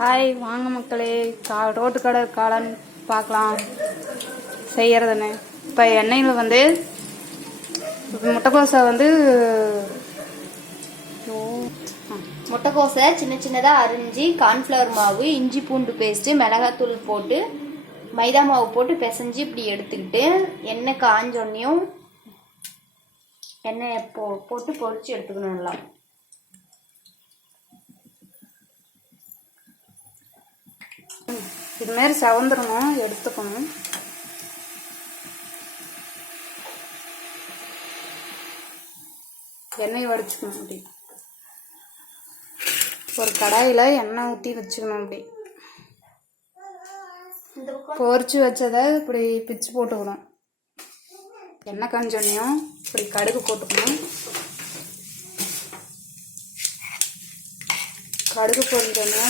Hi வாங்க மக்களே, road கடை காளான் பார்க்கலாம் செய்கிறதுன்னு. இப்போ எண்ணெயில் வந்து முட்டைக்கோஸை வந்து முட்டைக்கோஸை சின்ன சின்னதாக அரிஞ்சு கார்ன்ஃப்ளவர் மாவு, இஞ்சி பூண்டு பேஸ்ட்டு, மிளகாத்தூள் போட்டு மைதா மாவு போட்டு பிசைஞ்சு இப்படி எடுத்துக்கிட்டு எண்ணெய் காஞ்சோன்னையும் எண்ணெயை போட்டு பொரிச்சு எடுத்துக்கணும். நல்லா இதுமாரி சவந்துடணும், எடுத்துக்கணும். எண்ணெய் வடிச்சுக்கணும். அப்படி ஒரு கடாயில் எண்ணெய் ஊற்றி வச்சுக்கணும். அப்படி பொரிச்சு வச்சதை இப்படி பிச்சு போட்டுக்கணும். எண்ணெய் காஞ்சோன்னையும் இப்படி கடுகு போட்டுக்கணும். கடுகு பொரிஞ்சோன்னே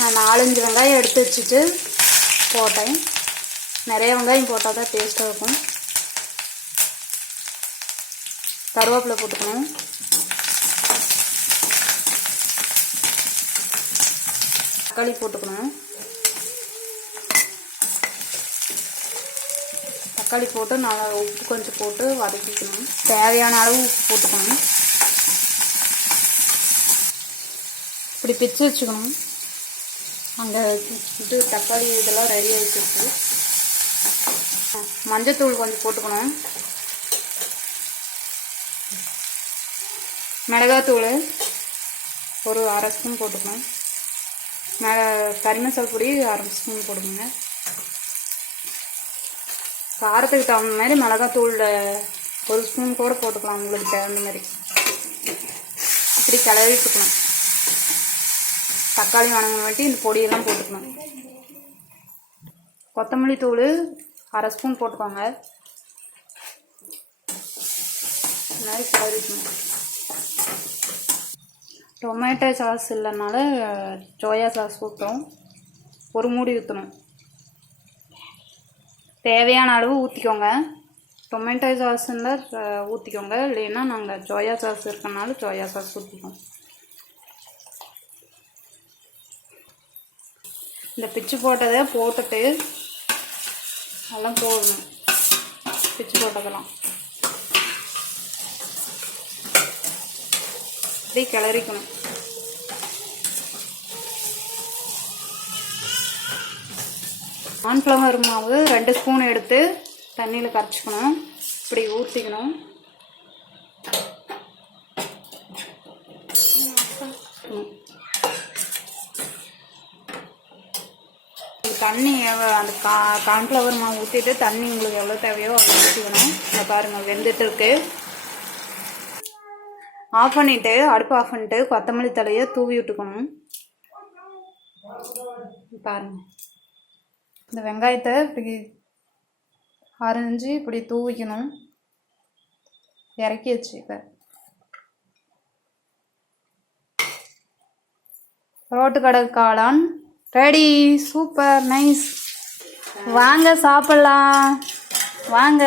நான் 4-5 வெங்காயம் எடுத்து வச்சுட்டு போட்டேன். நிறைய வெங்காயம் போட்டால் தான் டேஸ்ட்டாக இருக்கும். கருவேப்பிலை போட்டுக்கணும். தக்காளி போட்டுக்கணும். தக்காளி போட்டு நல்லா உப்பு கொஞ்சம் போட்டு வதக்கிக்கணும். தேவையான அளவு உப்பு போட்டுக்கணும். இப்படி பிச்சு வச்சுக்கணும். அங்கே இது தக்காளி இதெல்லாம் ரெடி ஆகிடுச்சு. மஞ்சத்தூள் கொஞ்சம் போட்டுக்கணும். மிளகாத்தூள் ஒரு 1/2 ஸ்பூன் போட்டுக்கணும். கறி மசாலா பொடி 1/2 ஸ்பூன் போடுங்க. காரத்துக்கு தகுந்த மாதிரி மிளகாத்தூள் 1 ஸ்பூன் கூட போட்டுக்கலாம், உங்களுக்கு தகுந்த மாதிரி. இப்படி கிளறிட்டுக்கணும். தக்காளி வணங்கின வாட்டி இந்த பொடியெல்லாம் போட்டுக்கணும். கொத்தமல்லி தூள் 1/2 ஸ்பூன் போட்டுக்கோங்க. இந்த மாதிரி கிளறிக்கணும். டொமேட்டோ சாஸ் இல்லைனால சோயா சாஸ் ஊற்றணும். ஒரு மூடி ஊற்றணும். தேவையான அளவு ஊற்றிக்கோங்க. டொமேட்டோ சாஸ் இருந்தால் ஊற்றிக்கோங்க, இல்லைன்னா நாங்கள் சோயா சாஸ் இருக்கனால சோயா சாஸ் ஊற்றிக்கோங்க. இந்த பிச்சு போட்டதை போட்டுட்டு எல்லாம் போடணும். பிச்சு போட்டதெல்லாம் அப்படியே கிளறிக்கணும். கார்ன்ஃப்ளவர் மாவு 2 ஸ்பூன் எடுத்து தண்ணியில் கரைச்சிக்கணும். இப்படி ஊற்றிக்கணும். தண்ணி அந்த கார்ன்ஃப்ளவர் மாவு ஊற்றிட்டு தண்ணி உங்களுக்கு எவ்வளோ தேவையோ அவ்வளோ ஊற்றிக்கணும். இதை பாருங்கள், வெந்துட்டு இருக்கு. ஆஃப் பண்ணிவிட்டு, அடுப்பு ஆஃப் பண்ணிட்டு கொத்தமல்லி தலையை தூவி விட்டுக்கணும். பாருங்கள், இந்த வெங்காயத்தை இப்படி அரைஞ்சி இப்படி தூவிக்கணும். இறக்கி வச்சு இப்போ ரோட்டு கடை காளான் ரெடி. Super nice. வாங்க சாப்பிட்லாம், வாங்க.